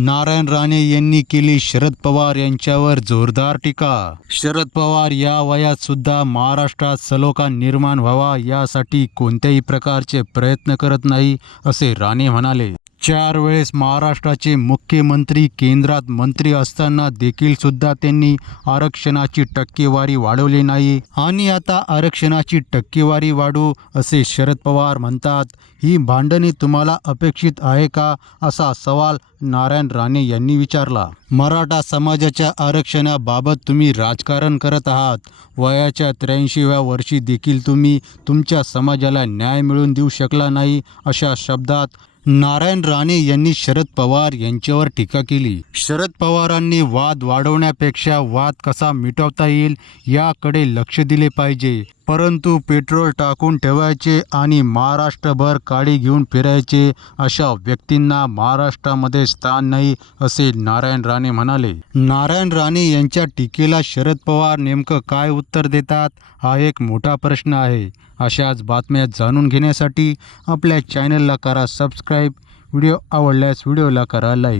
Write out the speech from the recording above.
नारायण राणे यांनी केली शरद पवार यांच्यावर जोरदार टीका. शरद पवार या वयात सुद्धा महाराष्ट्रात सलोखा निर्माण व्हावा यासाठी कोणत्याही प्रकारचे प्रयत्न करत नाही असे राणे म्हणाले. चार वेळेस महाराष्ट्राचे मुख्यमंत्री केंद्रात मंत्री असताना देखील सुद्धा त्यांनी आरक्षणाची टक्केवारी वाढवली नाही. आणि आता आरक्षणाची टक्केवारी वाढू असे शरद पवार म्हणतात ही भांडणे तुम्हाला अपेक्षित आहे का? असा सवाल नारायण राणे यांनी विचारला. मराठा समाजाच्या आरक्षणाबाबत तुम्ही राजकारण करत आहात. वयाच्या त्र्याऐंशीव्या वर्षी देखील तुम्ही तुमच्या समाजाला न्याय मिळवून देऊ शकला नाही अशा शब्दात नारायण राणे यांनी शरद पवार यांच्यावर टीका केली. शरद पवारांनी वाद वाढवण्यापेक्षा वाद कसा मिटवता येईल याकडे लक्ष दिले पाहिजे. परंतु पेट्रोल टाकून ठेवायचे आणि महाराष्ट्रभर काडी घेऊन फिरायचे अशा व्यक्तींना महाराष्ट्रामध्ये स्थान नाही असे नारायण राणे म्हणाले. नारायण राणे यांच्या टीकेला शरद पवार नेमकं काय उत्तर देतात हा एक मोठा प्रश्न आहे. अशाच बातम्या जाणून घेण्यासाठी आपल्या चॅनलला करा सबस्क्राईब व्हिडिओ आवडल्यास व्हिडिओला करा लाईक